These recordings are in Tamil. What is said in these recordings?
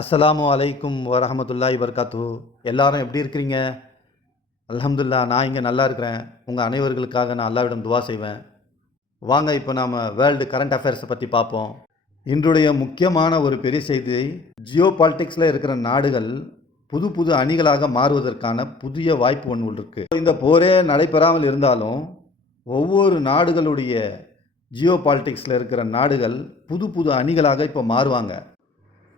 அஸ்ஸலாமு அலைக்கும் வரஹமத்துல்லாஹி வர்காத்து எல்லாரும் எப்படி இருக்கிறீங்க? அலமதுல்லா நான் இங்கே நல்லா இருக்கிறேன். உங்கள் அனைவர்களுக்காக நான் அல்லாவிடம் துவா செய்வேன். வாங்க இப்போ நாம் வேர்ல்டு கரண்ட் அஃபேர்ஸை பற்றி பார்ப்போம். இன்றைய முக்கியமான ஒரு பெரிய செய்தி ஜியோ பாலிட்டிக்ஸில் இருக்கிற நாடுகள் புது புது அணிகளாக மாறுவதற்கான புதிய வாய்ப்பு ஒன்று இருக்குது இந்த போரே நடைபெறாமல் இருந்தாலும் ஒவ்வொரு நாடுகளுடைய ஜியோ பாலிட்டிக்ஸில் இருக்கிற நாடுகள் புது புது அணிகளாக இப்போ மாறுவாங்க.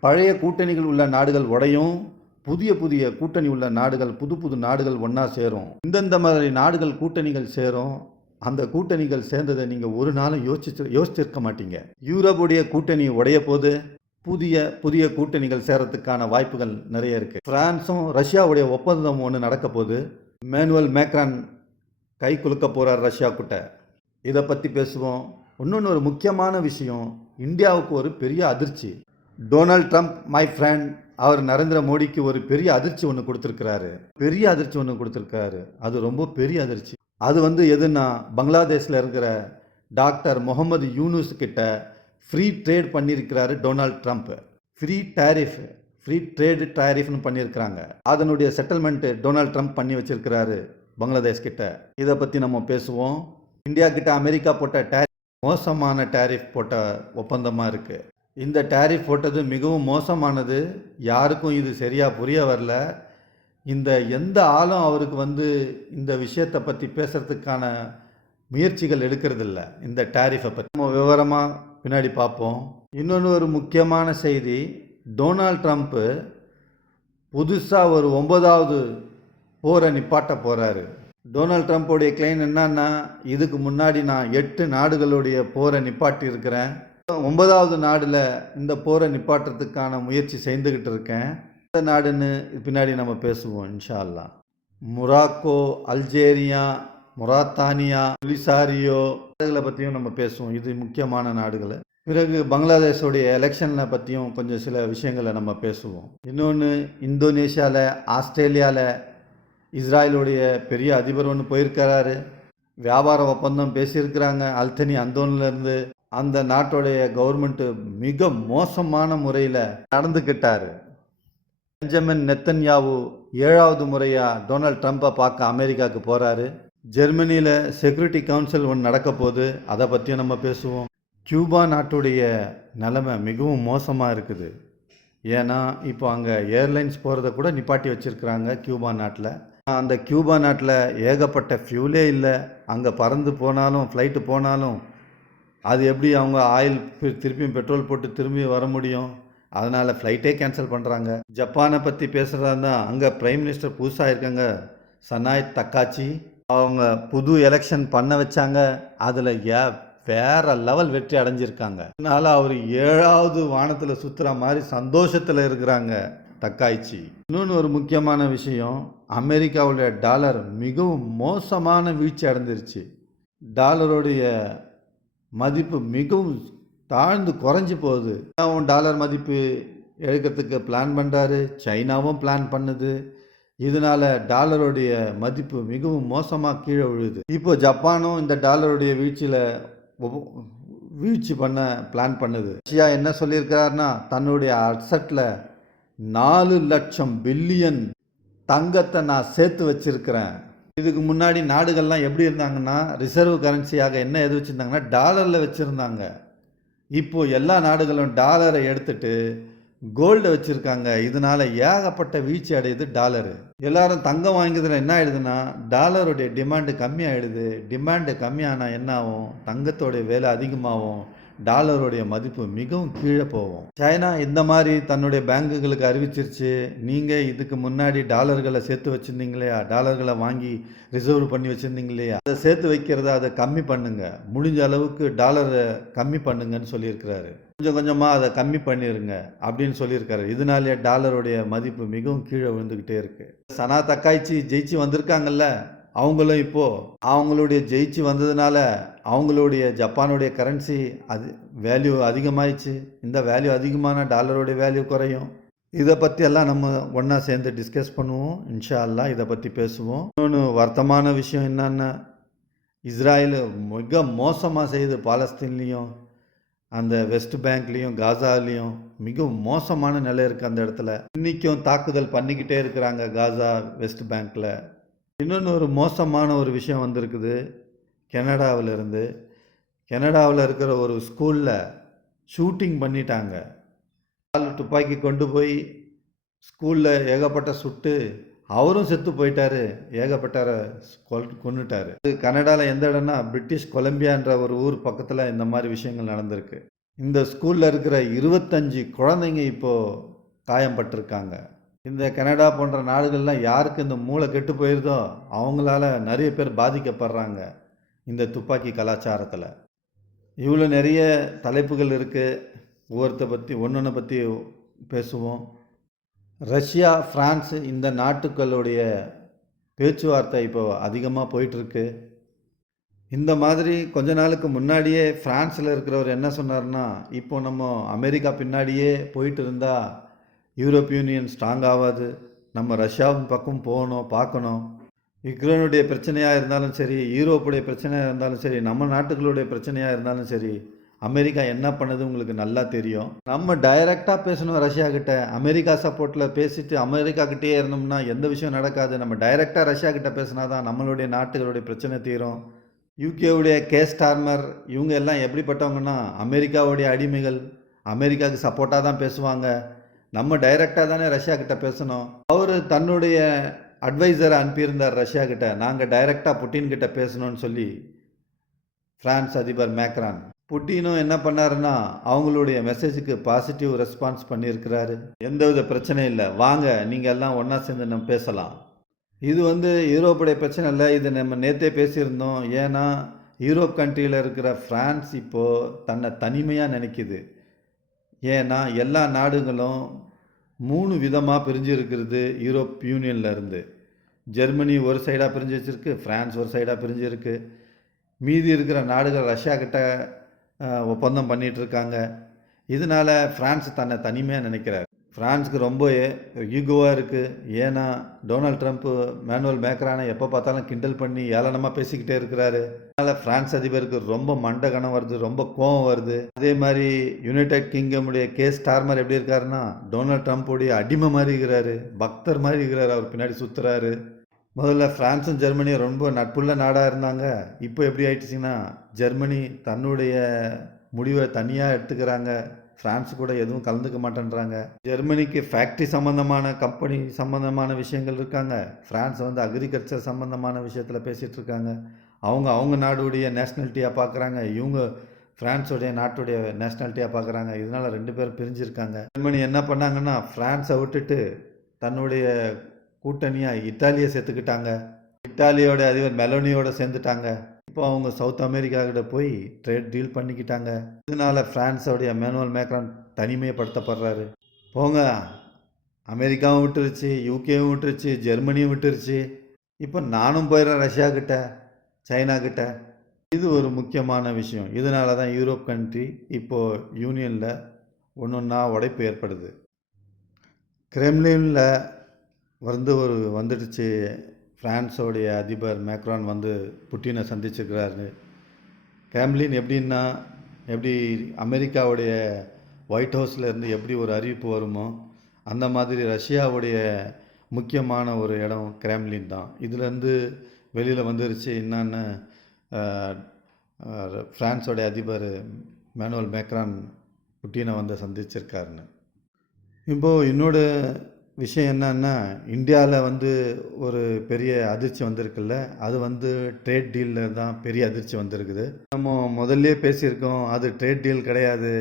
பழைய கூட்டணிகள் உள்ள நாடுகள் உடையும் புதிய புதிய கூட்டணி உள்ள நாடுகள் புது புது நாடுகள் ஒன்றா சேரும். இந்தந்த மாதிரி நாடுகள் கூட்டணிகள் சேரும். அந்த கூட்டணிகள் சேர்ந்ததை நீங்கள் ஒரு நாளும் யோசிச்சு யோசிச்சிருக்க மாட்டீங்க. யூரோப்புடைய கூட்டணி உடைய போது புதிய புதிய கூட்டணிகள் சேரத்துக்கான வாய்ப்புகள் நிறைய இருக்குது ஃப்ரான்ஸும் ரஷ்யாவுடைய ஒப்பந்தம் ஒன்று நடக்க போது மேனுவல் மேக்ரான் கை குலுக்க போகிறார் ரஷ்யா கிட்ட. இதை பற்றி பேசுவோம். இன்னொன்று ஒரு முக்கியமான விஷயம் இந்தியாவுக்கு ஒரு பெரிய அதிர்ச்சி. டொனால்ட் ட்ரம்ப் மை ஃப்ரெண்ட் அவர் நரேந்திர மோடிக்கு ஒரு பெரிய அதிர்ச்சி ஒன்று கொடுத்துருக்கிறாரு. பெரிய அதிர்ச்சி ஒன்று கொடுத்துருக்காரு. அது ரொம்ப பெரிய அதிர்ச்சி. அது வந்து எதுன்னா பங்களாதேஷில் இருக்கிற டாக்டர் முகமது யூனுஸ் கிட்ட ஃப்ரீ ட்ரேட் பண்ணியிருக்கிறாரு Donald Trump. Free tariff free trade டேரிஃப்னு பண்ணியிருக்கிறாங்க. அதனுடைய செட்டில்மெண்ட்டு டொனால்ட் ட்ரம்ப் பண்ணி வச்சிருக்கிறாரு பங்களாதேஷ் கிட்ட. இதை பற்றி நம்ம பேசுவோம். இந்தியா கிட்ட அமெரிக்கா போட்ட டேரிஃப் மோசமான டேரிஃப் போட்ட ஒப்பந்தமாக இருக்குது இந்த டேரிஃப் போட்டது மிகவும் மோசமானது. யாருக்கும் இது சரியாக புரிய வரல. இந்த எந்த ஆளும் அவருக்கு வந்து இந்த விஷயத்தை பற்றி பேசுகிறதுக்கான முயற்சிகள் எடுக்கிறதில்ல. இந்த டேரிஃபை பற்றி நம்ம விவரமாக பின்னாடி பார்ப்போம். இன்னொன்று ஒரு முக்கியமான செய்தி. டொனால்ட் ட்ரம்ப்பு புதுசாக ஒரு ஒன்பதாவது போரை நிப்பாட்ட போகிறாரு டொனால்ட் ட்ரம்ப்போடைய கிளைம் என்னன்னா இதுக்கு முன்னாடி நான் எட்டு நாடுகளுடைய போரை நிப்பாட்டி இருக்கிறேன் ஒன்பதாவது நாடில் இந்த போரை நிப்பாட்டுறதுக்கான முயற்சி செய்துக்கிட்டு இருக்கேன். இந்த நாடுன்னு பின்னாடி நம்ம பேசுவோம் இன்ஷா அல்லாஹ் மொராக்கோ அல்ஜேரியா மொராத்தானியா புலிசாரியோ நாடுகளை பற்றியும் நம்ம பேசுவோம். இது முக்கியமான நாடுகள். பிறகு பங்களாதேஷோடைய எலெக்ஷனை பற்றியும் கொஞ்சம் சில விஷயங்களை நம்ம பேசுவோம். இன்னொன்று இந்தோனேஷியாவில் ஆஸ்திரேலியாவில் இஸ்ராயலுடைய பெரிய அதிபர் ஒன்று போயிருக்கிறாரு வியாபார ஒப்பந்தம் பேசியிருக்கிறாங்க. அல்தனி அந்தோன்லேருந்து அந்த நாட்டுடைய கவர்மெண்ட்டு மிக மோசமான முறையில் நடந்துக்கிட்டார் பெஞ்சமின் நெத்தன்யாவு ஏழாவது முறையாக டொனால்ட் ட்ரம்ப்பை பார்க்க அமெரிக்காவுக்கு போகிறாரு ஜெர்மனியில் செக்யூரிட்டி கவுன்சில் ஒன்று நடக்க போகுது. அதை பற்றியும் நம்ம பேசுவோம். கியூபா நாட்டுடைய நிலைமை மிகவும் மோசமாக இருக்குது. ஏன்னா இப்போ அங்கே ஏர்லைன்ஸ் போகிறத கூட நிப்பாட்டி வச்சுருக்குறாங்க கியூபா நாட்டில். அந்த கியூபா நாட்டில் ஏகப்பட்ட ஃபியூலே இல்லை. அங்கே பறந்து போனாலும் ஃப்ளைட்டு போனாலும் அது எப்படி அவங்க ஆயில் திருப்பியும் பெட்ரோல் போட்டு திரும்பி வர முடியும்? அதனால் ஃப்ளைட்டே கேன்சல் பண்ணுறாங்க ஜப்பானை பற்றி பேசுகிறதா இருந்தால் அங்கே பிரைம் மினிஸ்டர் புதுசாக இருக்காங்க. சனாய் தக்காச்சி. அவங்க புது எலெக்ஷன் பண்ண வச்சாங்க. அதில் ஏ வேற லெவல் வெற்றி அடைஞ்சிருக்காங்க. அதனால அவர் ஏழாவது வானத்தில் சுற்றுற மாதிரி சந்தோஷத்தில் இருக்கிறாங்க தக்காய்ச்சி இன்னொன்று ஒரு முக்கியமான விஷயம் அமெரிக்காவுடைய டாலர் மிகவும் மோசமான வீழ்ச்சி அடைஞ்சிருச்சு. டாலருடைய மதிப்பு மிகவும் தாழ்ந்து குறைஞ்சி போகுது. சீனாவும் டாலர் மதிப்பு எடுக்கிறதுக்கு பிளான் பண்ணுறாரு சைனாவும் பிளான் பண்ணுது. இதனால் டாலருடைய மதிப்பு மிகவும் மோசமாக கீழே விழுது. இப்போ ஜப்பானும் இந்த டாலருடைய வீழ்ச்சியில் வீழ்ச்சி பண்ண பிளான் பண்ணுது. ரஷ்யா என்ன சொல்லியிருக்கிறாருன்னா தன்னுடைய அட்சட்டில் நாலு லட்சம் பில்லியன் தங்கத்தை நான் சேர்த்து வச்சிருக்கிறேன். இதுக்கு முன்னாடி நாடுகள்லாம் எப்படி இருந்தாங்கன்னா ரிசர்வ் கரன்சியாக என்ன எது வச்சுருந்தாங்கன்னா டாலரில் வச்சுருந்தாங்க. இப்போது எல்லா நாடுகளும் டாலரை எடுத்துட்டு கோல்டு வச்சுருக்காங்க. இதனால் ஏகப்பட்ட வீழ்ச்சி அடையுது டாலரு எல்லாரும் தங்கம் வாங்கியதில் என்ன ஆயிடுதுன்னா டாலருடைய டிமாண்டு கம்மியாகிடுது டிமாண்டு கம்மியானால் என்ன ஆகும்? தங்கத்தோடைய விலை அதிகமாகும். டாலருடைய மதிப்பு மிகவும் கீழே போகும். சைனா இந்த மாதிரி தன்னுடைய பேங்குகளுக்கு அறிவிச்சிருச்சு. நீங்கள் இதுக்கு முன்னாடி டாலர்களை சேர்த்து வச்சுருந்தீங்களையா டாலர்களை வாங்கி ரிசர்வ் பண்ணி வச்சுருந்தீங்க இல்லையா அதை சேர்த்து வைக்கிறத அதை கம்மி பண்ணுங்க. முடிஞ்ச அளவுக்கு டாலரை கம்மி பண்ணுங்கன்னு சொல்லியிருக்கிறாரு. கொஞ்சம் கொஞ்சமாக அதை கம்மி பண்ணிடுங்க அப்படின்னு சொல்லியிருக்காரு. இதனாலே டாலருடைய மதிப்பு மிகவும் கீழே விழுந்துக்கிட்டே இருக்குது சனா தக்காய்ச்சி ஜெயிச்சு வந்திருக்காங்கல்ல? அவங்களும் இப்போது அவங்களுடைய ஜெயிச்சு வந்ததுனால அவங்களுடைய ஜப்பானுடைய கரன்சி அது வேல்யூ அதிகமாகிடுச்சு இந்த வேல்யூ அதிகமான டாலருடைய வேல்யூ குறையும். இதை பற்றி எல்லாம் நம்ம ஒன்றா சேர்ந்து டிஸ்கஸ் பண்ணுவோம். இன்ஷா அல்லா இதை பற்றி பேசுவோம். இன்னொன்று வருத்தமான விஷயம் என்னென்னா இஸ்ராயல் மிக மோசமாக செய்யுது பாலஸ்தீன்லேயும் அந்த வெஸ்ட் பேங்க்லேயும் காசாலேயும் மிகவும் மோசமான நிலை இருக்குது அந்த இடத்துல. இன்றைக்கும் தாக்குதல் பண்ணிக்கிட்டே இருக்கிறாங்க காசா வெஸ்ட் பேங்க்கில் இன்னொன்று ஒரு மோசமான ஒரு விஷயம் வந்திருக்குது. கனடாவில் இருந்து கனடாவில் இருக்கிற ஒரு ஸ்கூலில் ஷூட்டிங் பண்ணிட்டாங்க. ஆள் துப்பாக்கி கொண்டு போய் ஸ்கூலில் ஏகப்பட்ட சுட்டு அவரும் செத்து போயிட்டாரு. ஏகப்பட்டாரை கொல் கொண்டுட்டார் இது கனடாவில் எந்த இடம்னா பிரிட்டிஷ் கொலம்பியான்ற ஒரு ஊர் பக்கத்தில் இந்த மாதிரி விஷயங்கள் நடந்திருக்கு. இந்த ஸ்கூலில் இருக்கிற இருபத்தஞ்சி குழந்தைங்க இப்போது காயம்பட்டிருக்காங்க. இந்த கனடா போன்ற நாடுகள்லாம் யாருக்கு இந்த மூளை கெட்டு போயிருதோ அவங்களால நிறைய பேர் பாதிக்கப்படுறாங்க இந்த துப்பாக்கி கலாச்சாரத்தில். இவ்வளோ நிறைய தலைப்புகள் இருக்குது ஒவ்வொருத்த பற்றி ஒன்று பற்றி பேசுவோம். ரஷ்யா ஃப்ரான்ஸ் இந்த நாட்டுக்களுடைய பேச்சுவார்த்தை இப்போ அதிகமாக போயிட்டுருக்கு இந்த மாதிரி கொஞ்ச நாளுக்கு முன்னாடியே ஃப்ரான்ஸில் இருக்கிறவர் என்ன சொன்னார்னா இப்போ நம்ம அமெரிக்கா பின்னாடியே போயிட்டு இருந்தால் யூரோப் யூனியன் ஸ்ட்ராங் ஆகாது நம்ம ரஷ்யாவின் பக்கம் போகணும் பார்க்கணும். யுக்ரைனுடைய பிரச்சனையாக இருந்தாலும் சரி யூரோப்புடைய பிரச்சனையாக இருந்தாலும் சரி நம்ம நாட்டுகளுடைய பிரச்சனையாக இருந்தாலும் சரி அமெரிக்கா என்ன பண்ணுது உங்களுக்கு நல்லா தெரியும். நம்ம டைரெக்டாக பேசணும் ரஷ்யா கிட்ட. அமெரிக்கா சப்போர்ட்டில் பேசிட்டு அமெரிக்கா கிட்டேயே இருந்தோம்னா எந்த விஷயம் நடக்காது. நம்ம டைரெக்டாக ரஷ்யா கிட்ட பேசினா தான் நம்மளுடைய நாட்டுகளுடைய பிரச்சனை தீரும். யூகேவுடைய கேஸ் டார்மர் இவங்க எல்லாம் எப்படிப்பட்டவங்கன்னா அமெரிக்காவுடைய அடிமைகள். அமெரிக்காவுக்கு சப்போர்ட்டாக தான் பேசுவாங்க. நம்ம டைரெக்டாக தானே ரஷ்யா கிட்ட பேசணும். அவர் தன்னுடைய அட்வைசரை அனுப்பியிருந்தார் ரஷ்யா கிட்ட. நாங்கள் டைரெக்டாக புட்டின் கிட்ட பேசணும்னு சொல்லி பிரான்ஸ் அதிபர் மேக்ரான். புட்டினும் என்ன பண்ணாருன்னா அவங்களுடைய மெசேஜுக்கு பாசிட்டிவ் ரெஸ்பான்ஸ் பண்ணியிருக்கிறாரு. எந்தவித பிரச்சனையும் இல்லை. வாங்க நீங்கள் எல்லாம் ஒன்றா சேர்ந்து நம்ம பேசலாம். இது வந்து யூரோப்புடைய பிரச்சனை இல்லை. இது நம்ம நேற்றே பேசியிருந்தோம். ஏன்னா யூரோப் கண்ட்ரியில் இருக்கிற ஃப்ரான்ஸ் இப்போது தன்னை தனிமையாக நினைக்குது. ஏன்னா எல்லா நாடுகளும் மூணு விதமாக பிரிஞ்சு இருக்கிறது யூரோப் யூனியன்ல இருந்து. ஜெர்மனி ஒரு சைடாக பிரிஞ்சு வச்சுருக்கு ஃப்ரான்ஸ் ஒரு சைடாக பிரிஞ்சு இருக்குது மீதி இருக்கிற நாடுகள் ரஷ்யா கிட்ட ஒப்பந்தம் பண்ணிகிட்ருக்காங்க இதனால் இதனால தன்னை தனிமையாக நினைக்கிறார். ஃப்ரான்ஸுக்கு ரொம்ப ஈகோவாக இருக்குது ஏன்னா டொனால்ட் ட்ரம்ப்பு மேனுவல் மேக்ரானை எப்போ பார்த்தாலும் கிண்டல் பண்ணி ஏளனமாக பேசிக்கிட்டே இருக்கிறாரு. அதனால் ஃப்ரான்ஸ் அதிபருக்கு ரொம்ப மண்ட கணம் வருது ரொம்ப கோவம் வருது. அதே மாதிரி யுனைடெட் கிங்டமுடைய கே. ஸ்டார்மர் எப்படி இருக்காருன்னா டொனால்ட் ட்ரம்ப்புடைய அடிமை மாதிரி இருக்கிறாரு. பக்தர் மாதிரி இருக்கிறாரு அவர் பின்னாடி சுற்றுறாரு முதல்ல ஃப்ரான்ஸும் ஜெர்மனியும் ரொம்ப நட்புள்ள நாடாக இருந்தாங்க. இப்போ எப்படி ஆயிடுச்சுன்னா ஜெர்மனி தன்னுடைய முடிவை தனியாக எடுத்துக்கிறாங்க. பிரான்ஸ் கூட எதுவும் கலந்துக்க மாட்டேன்றாங்க. ஜெர்மனிக்கு ஃபேக்ட்ரி சம்மந்தமான கம்பெனி சம்மந்தமான விஷயங்கள் இருக்காங்க. ஃப்ரான்ஸ் வந்து அக்ரிகல்ச்சர் சம்மந்தமான விஷயத்தில் பேசிகிட்டு இருக்காங்க. அவங்க அவங்க நாடுடைய நேஷ்னாலிட்டியாக பார்க்குறாங்க இவங்க ஃப்ரான்ஸோடைய நாட்டுடைய நேஷ்னாலிட்டியாக பார்க்குறாங்க இதனால் ரெண்டு பேரும் பிரிஞ்சிருக்காங்க. ஜெர்மனி என்ன பண்ணாங்கன்னா ஃப்ரான்ஸை விட்டுட்டு தன்னுடைய கூட்டணியாக இத்தாலியை சேர்த்துக்கிட்டாங்க. இத்தாலியோட அதிபர் மெலோனியோட சேர்ந்துட்டாங்க. இப்போ அவங்க சவுத் அமெரிக்கா கிட்ட போய் ட்ரேட் டீல் பண்ணிக்கிட்டாங்க. இதனால பிரான்ஸோடைய மேனுவல் மேக்ரான் தனிமைப்படுத்தப்படுறாரு. போங்க. அமெரிக்காவும் விட்டுருச்சு யூகேவும் விட்டுருச்சு ஜெர்மனியும் விட்டுருச்சு. இப்போ நானும் போயிடுறேன் ரஷ்யா கிட்ட சைனா கிட்ட. இது ஒரு முக்கியமான விஷயம். இதனால தான் யூரோப் கண்ட்ரி இப்போது யூனியனில் ஒன்று ஒன்றா உடைப்பு ஏற்படுது. கிரெம்லினில் வந்து ஒரு வந்துடுச்சு ஃப்ரான்ஸோடைய அதிபர் மேக்ரான் வந்து புட்டினை சந்திச்சிருக்கிறாரு. கிரெம்லின் எப்படின்னா எப்படி அமெரிக்காவுடைய ஒயிட் ஹவுஸில் இருந்து எப்படி ஒரு அறிவிப்பு வருமோ அந்த மாதிரி ரஷ்யாவுடைய முக்கியமான ஒரு இடம் கிரெம்லின் தான். இதுலேருந்து வெளியில் வந்துருச்சு என்னன்னு ஃப்ரான்ஸோடைய அதிபர் மேனுவல் மேக்ரான் புட்டினை வந்து சந்திச்சிருக்காருன்னு. இப்போது என்னோட விஷயம் என்னன்னா இந்தியாவில் வந்து ஒரு பெரிய அதிர்ச்சி வந்திருக்குல்ல அது வந்து ட்ரேட் டீலில் தான் பெரிய அதிர்ச்சி வந்திருக்குது. நம்ம முதல்ல பேசியிருக்கோம் அது ட்ரேட் டீல் கிடையாது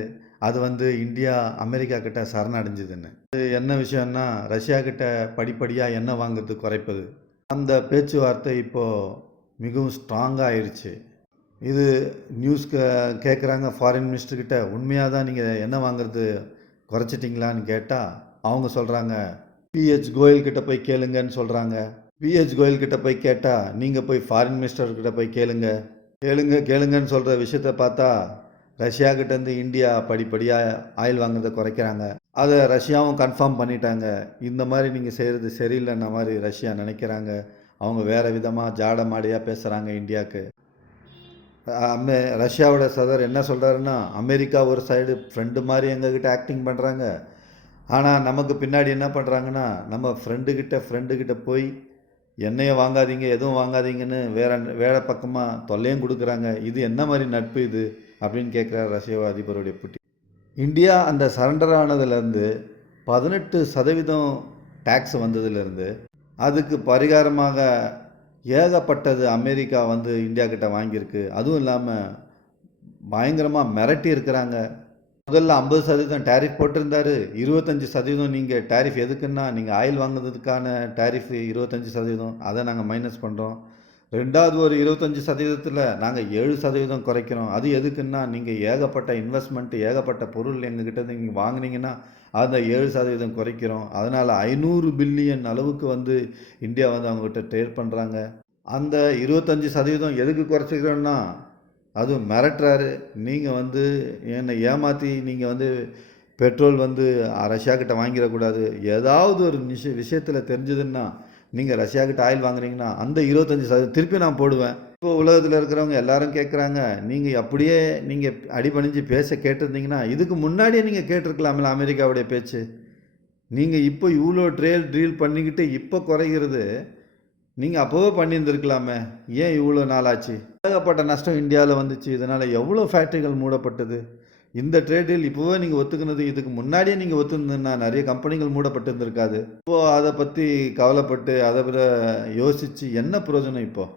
அது வந்து இந்தியா அமெரிக்கா கிட்ட சரணடைஞ்சுதுன்னு. அது என்ன விஷயம்னா ரஷ்யா கிட்ட படிப்படியாக எண்ணெய் வாங்குறது குறைப்பது. அந்த பேச்சுவார்த்தை இப்போது மிகவும் ஸ்ட்ராங்காக ஆயிடுச்சு இது நியூஸ் கேட்குறாங்க ஃபாரின் மினிஸ்டர்கிட்ட உண்மையாக தான் நீங்கள் என்ன வாங்குறது குறைச்சிட்டிங்களான்னு கேட்டால் அவங்க சொல்கிறாங்க பிஹெச் கோயல் கிட்ட போய் கேளுங்கன்னு சொல்கிறாங்க பிஹெச் கோயல் கிட்ட போய் கேட்டால் நீங்கள் போய் ஃபாரின் மினிஸ்டர் கிட்ட போய் கேளுங்க. கேளுங்க கேளுங்கன்னு சொல்கிற விஷயத்த பார்த்தா ரஷ்யா கிட்டேருந்து இந்தியா படிப்படியாக ஆயில் வாங்குறதை குறைக்கிறாங்க. அதை ரஷ்யாவும் கன்ஃபார்ம் பண்ணிட்டாங்க. இந்த மாதிரி நீங்கள் செய்கிறது சரியில்லைன்ன மாதிரி ரஷ்யா நினைக்கிறாங்க. அவங்க வேறு விதமாக ஜாட மாடியாக பேசுகிறாங்க இந்தியாவுக்கு அமே ரஷ்யாவோட சதர் என்ன சொல்கிறாருன்னா அமெரிக்கா ஒரு சைடு ஃப்ரெண்டு மாதிரி எங்ககிட்ட ஆக்டிங் பண்ணுறாங்க ஆனால் நமக்கு பின்னாடி என்ன பண்ணுறாங்கன்னா நம்ம ஃப்ரெண்டுக்கிட்ட ஃப்ரெண்டுக்கிட்ட போய் எண்ணெயை வாங்காதீங்க எதுவும் வாங்காதீங்கன்னு வேற வேற பக்கமாக தொல்லையும் கொடுக்குறாங்க. இது என்ன மாதிரி நட்பு இது? அப்படின்னு கேட்குறார் ரஷ்ய அதிபருடைய புட்டி. இந்தியா அந்த சரண்டர் ஆனதுலேருந்து பதினெட்டு சதவீதம் டேக்ஸ் வந்ததுலேருந்து அதுக்கு பரிகாரமாக ஏகப்பட்டது அமெரிக்கா வந்து இந்தியா கிட்ட வாங்கியிருக்கு. அதுவும் இல்லாமல் பயங்கரமாக மிரட்டி இருக்கிறாங்க. முதல்ல ஐம்பது சதவீதம் டேரிஃப் போட்டிருந்தாரு. இருபத்தஞ்சி சதவீதம் நீங்கள் டேரிஃப் எதுக்குன்னா நீங்கள் ஆயில் வாங்குறதுக்கான டேரிஃப் இருபத்தஞ்சி சதவீதம். அதை நாங்கள் மைனஸ் பண்ணுறோம் ரெண்டாவது ஒரு இருபத்தஞ்சி சதவீதத்தில் நாங்கள் ஏழு சதவீதம் குறைக்கிறோம். அது எதுக்குன்னா நீங்கள் ஏகப்பட்ட இன்வெஸ்ட்மெண்ட்டு ஏகப்பட்ட பொருள் எங்ககிட்ட நீங்கள் வாங்குனீங்கன்னா அந்த ஏழு சதவீதம் குறைக்கிறோம். அதனால் ஐநூறு பில்லியன் அளவுக்கு வந்து இந்தியா வந்து அவங்ககிட்ட ட்ரேட் பண்ணுறாங்க அந்த இருபத்தஞ்சி சதவீதம் எதுக்கு குறைச்சிக்கிறோன்னா அதுவும் மிரட்டுறாரு. நீங்கள் வந்து என்னை ஏமாற்றி நீங்கள் வந்து பெட்ரோல் வந்து ரஷ்யாக்கிட்ட வாங்கிடக்கூடாது. ஏதாவது ஒரு விஷய விஷயத்தில் தெரிஞ்சதுன்னா நீங்கள் ரஷ்யாக்கிட்ட ஆயில் வாங்குறீங்கன்னா அந்த இருபத்தஞ்சி சதவீதம் திருப்பி நான் போடுவேன். இப்போ உலகத்தில் இருக்கிறவங்க எல்லாரும் கேட்குறாங்க நீங்கள் அப்படியே நீங்கள் அடிபணிஞ்சு பேச கேட்டிருந்தீங்கன்னா இதுக்கு முன்னாடியே நீங்கள் கேட்டிருக்கலாம்ல அமெரிக்காவுடைய பேச்சு. நீங்கள் இப்போ இவ்வளோ ட்ரேல் ட்ரீல் பண்ணிக்கிட்டு இப்போ குறைகிறது நீங்கள் அப்போவே பண்ணியிருந்துருக்கலாமே. ஏன் இவ்வளோ நாளாச்சு? ஏகப்பட்ட நஷ்டம் இந்தியாவில் வந்துச்சு. இதனால் எவ்வளோ ஃபேக்ட்ரிகள் மூடப்பட்டது? இந்த ட்ரேடில் இப்போவே நீங்கள் ஒத்துக்கினது இதுக்கு முன்னாடியே நீங்கள் ஒத்துருந்ததுன்னா நிறைய கம்பெனிகள் மூடப்பட்டு இருந்திருக்காது இப்போது அதை பற்றி கவலைப்பட்டு அதை விட யோசித்து என்ன பிரயோஜனம் இப்போது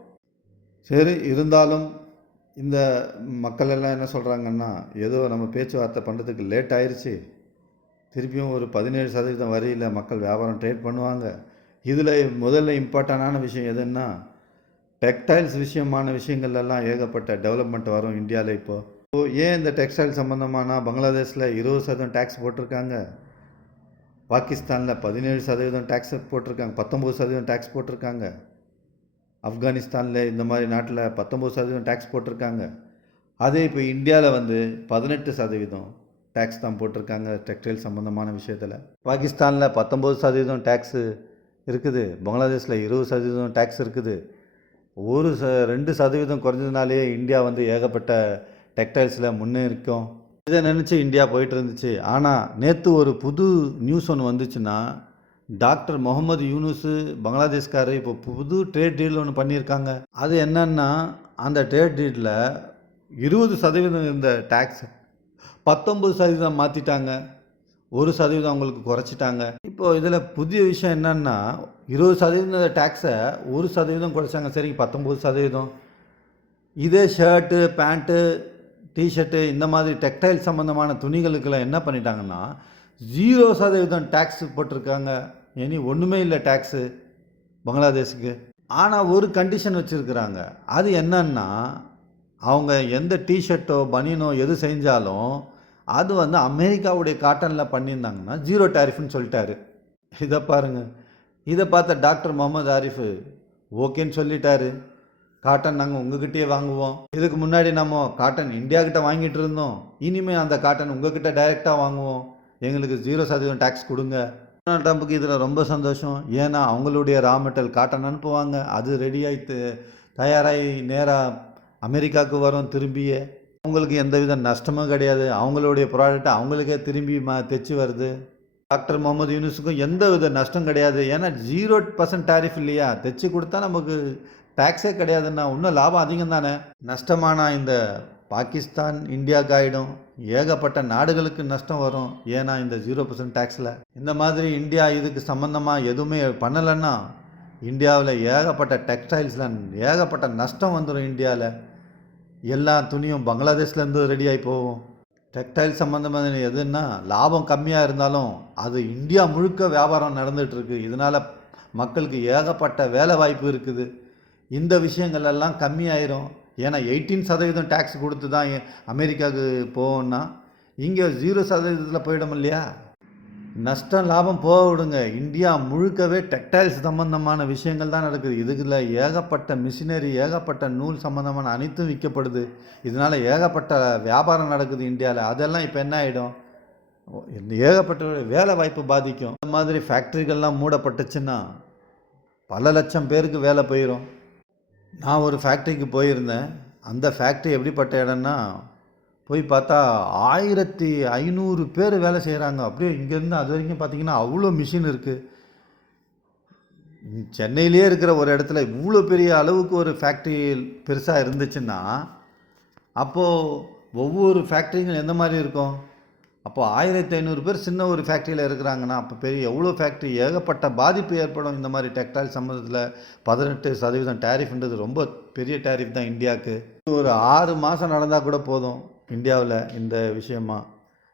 சரி இருந்தாலும் இந்த மக்கள் எல்லாம் என்ன சொல்கிறாங்கன்னா ஏதோ நம்ம பேச்சுவார்த்தை பண்ணுறதுக்கு லேட் ஆயிடுச்சு திருப்பியும் ஒரு பதினேழு சதவீதம் வரியில் மக்கள் வியாபாரம் ட்ரேட் பண்ணுவாங்க. இதில் முதல்ல இம்பார்ட்டண்டான விஷயம் எதுன்னா டெக்ஸ்டைல்ஸ் விஷயமான விஷயங்கள்லாம் ஏகப்பட்ட டெவலப்மெண்ட் வரும் இந்தியாவில் இப்போது இப்போ ஏன் இந்த டெக்ஸ்டைல் சம்மந்தமான பங்களாதேஷில் இருபது சதவீதம் டேக்ஸ் போட்டிருக்காங்க. பாகிஸ்தானில் பதினேழு சதவீதம் டேக்ஸ் போட்டிருக்காங்க. பத்தொம்பது சதவீதம் டேக்ஸ் போட்டிருக்காங்க. ஆப்கானிஸ்தானில் இந்த மாதிரி நாட்டில் பத்தொம்பது சதவீதம் டேக்ஸ் போட்டிருக்காங்க. அதே இப்போ இந்தியாவில் வந்து பதினெட்டு சதவீதம் டேக்ஸ் தான் போட்டிருக்காங்க டெக்ஸ்டைல் சம்மந்தமான விஷயத்தில். பாகிஸ்தானில் பத்தொம்பது சதவீதம் டேக்ஸு இருக்குது. பங்களாதேஷில் இருபது சதவீதம் டேக்ஸ் இருக்குது. ஒரு ச ரெண்டு சதவீதம் குறைஞ்சதுனாலே இந்தியா வந்து ஏகப்பட்ட டெக்டைல்ஸில் முன்னேறிக்கும். இதை நினச்சி இந்தியா போயிட்டு இருந்துச்சு ஆனால் நேற்று ஒரு புது நியூஸ் ஒன்று வந்துச்சுன்னா டாக்டர் முகமது யூனுஸு பங்களாதேஷ்காரர் இப்போ புது ட்ரேட் டீல் ஒன்று பண்ணியிருக்காங்க. அது என்னன்னா அந்த ட்ரேட் டீலில் இருபது சதவீதம் இருந்த டேக்ஸ் பத்தொம்பது சதவீதம் மாற்றிட்டாங்க ஒரு சதவீதம் அவங்களுக்கு குறைச்சிட்டாங்க. இப்போ இதில் புதிய விஷயம் என்னன்னா இருபது சதவீதம் டேக்ஸை ஒரு சதவீதம் குறைச்சாங்க. சரி பத்தொம்பது சதவீதம். இதே ஷர்ட்டு பேண்ட்டு டிஷர்ட்டு இந்த மாதிரி டெக்டைல் சம்மந்தமான துணிகளுக்கெல்லாம் என்ன பண்ணிட்டாங்கன்னா ஜீரோ சதவீதம் டேக்ஸ் போட்டிருக்காங்க. இனி ஒன்றுமே இல்லை டேக்ஸு பங்களாதேஷுக்கு. ஆனால் ஒரு கண்டிஷன் வச்சுருக்குறாங்க. அது என்னன்னா அவங்க எந்த டிஷர்ட்டோ பனியனோ எது செஞ்சாலும் அது வந்து அமெரிக்காவுடைய காட்டனில் பண்ணியிருந்தாங்கன்னா ஜீரோ டேரிஃப்னு சொல்லிட்டாரு. இதை பாருங்கள் இதை பார்த்த டாக்டர் முகமது ஆரிஃபு ஓகேன்னு சொல்லிட்டாரு. காட்டன் நாங்கள் உங்ககிட்டயே வாங்குவோம். இதுக்கு முன்னாடி நம்ம காட்டன் இந்தியா கிட்ட வாங்கிட்டு இருந்தோம். இனிமேல் அந்த காட்டன் உங்ககிட்ட டைரெக்டாக வாங்குவோம். எங்களுக்கு ஜீரோ சதவீதம் டேக்ஸ் கொடுங்க. டொனால்ட் ட்ரம்ப்புக்கு இதில் ரொம்ப சந்தோஷம். ஏன்னா அவங்களுடைய ரா மெட்டல் காட்டன் அனுப்புவாங்க. அது ரெடியாகி தயாராகி நேராக அமெரிக்காவுக்கு வரும் திரும்பியே. அவங்களுக்கு எந்தவித நஷ்டமும் கிடையாது. அவங்களுடைய ப்ராடக்ட் அவங்களுக்கே திரும்பி ம தைச்சி வருது. டாக்டர் முகமது யூனிஸுக்கும் எந்த வித நஷ்டம் கிடையாது. ஏன்னா ஜீரோ பர்சன்ட் டேரிஃப் இல்லையா? தைச்சி கொடுத்தா நமக்கு டேக்ஸே கிடையாதுன்னா இன்னும் லாபம் அதிகம் தானே? நஷ்டமான இந்த பாகிஸ்தான் இந்தியாவுக்கு ஆகிடும் ஏகப்பட்ட நாடுகளுக்கு நஷ்டம் வரும். ஏன்னா இந்த ஜீரோ பர்சன்ட் டேக்ஸில் இந்த மாதிரி இந்தியா இதுக்கு சம்மந்தமாக எதுவுமே பண்ணலைன்னா இந்தியாவில் ஏகப்பட்ட டெக்ஸ்டைல்ஸில் ஏகப்பட்ட நஷ்டம் வந்துடும் இந்தியாவில் எல்லா துணியும் பங்களாதேஷ்லேருந்து ரெடியாகி போகும். டெக்டைல் சம்மந்தமான எதுன்னா லாபம் கம்மியாக இருந்தாலும் அது இந்தியா முழுக்க வியாபாரம் நடந்துகிட்ருக்கு இதனால் மக்களுக்கு ஏகப்பட்ட வேலை வாய்ப்பு இருக்குது. இந்த விஷயங்கள் எல்லாம் கம்மியாயிரும். ஏன்னா எயிட்டீன் சதவீதம் டேக்ஸ் கொடுத்து தான் அமெரிக்காவுக்கு போவோம்னா இங்கே ஜீரோ சதவீதத்தில் போயிடும் இல்லையா? நஷ்டம் லாபம் போக விடுங்க இந்தியா முழுக்கவே டெக்டைல்ஸ் சம்பந்தமான விஷயங்கள் தான் நடக்குது. இதுக்குல ஏகப்பட்ட மிஷினரி ஏகப்பட்ட நூல் சம்பந்தமான அனைத்தும் விற்கப்படுது. இதனால் ஏகப்பட்ட வியாபாரம் நடக்குது இந்தியாவில் அதெல்லாம் இப்போ என்ன ஆகிடும் ஏகப்பட்ட வேலை வாய்ப்பு பாதிக்கும். இந்த மாதிரி ஃபேக்ட்ரிகள்லாம் மூடப்பட்டுச்சுன்னா பல லட்சம் பேருக்கு வேலை போயிடும் நான் ஒரு ஃபேக்ட்ரிக்கு போயிருந்தேன். அந்த ஃபேக்ட்ரி எப்படிப்பட்ட இடம்னா போய் பார்த்தா ஆயிரத்தி ஐநூறு பேர் வேலை செய்கிறாங்க அப்படியே இங்கேருந்து அது வரைக்கும் பார்த்திங்கன்னா அவ்வளோ மிஷின் இருக்குது சென்னையிலே இருக்கிற ஒரு இடத்துல இவ்வளோ பெரிய அளவுக்கு ஒரு ஃபேக்ட்ரி பெருசாக இருந்துச்சுன்னா அப்போது ஒவ்வொரு ஃபேக்ட்ரியும் எந்த மாதிரி இருக்கும்? அப்போ ஆயிரத்தி ஐநூறு பேர் சின்ன ஒரு ஃபேக்ட்ரியில் இருக்கிறாங்கன்னா அப்போ பெரிய எவ்வளோ ஃபேக்ட்ரி ஏகப்பட்ட பாதிப்பு ஏற்படும் இந்த மாதிரி டெக்டைல் சம்மந்தத்தில். பதினெட்டு சதவீதம் டேரிஃப்ன்றது ரொம்ப பெரிய டேரிஃப் தான் இந்தியாவுக்கு. ஒரு ஆறு மாதம் நடந்தால் கூட போதும். இந்தியாவில் இந்த விஷயமா?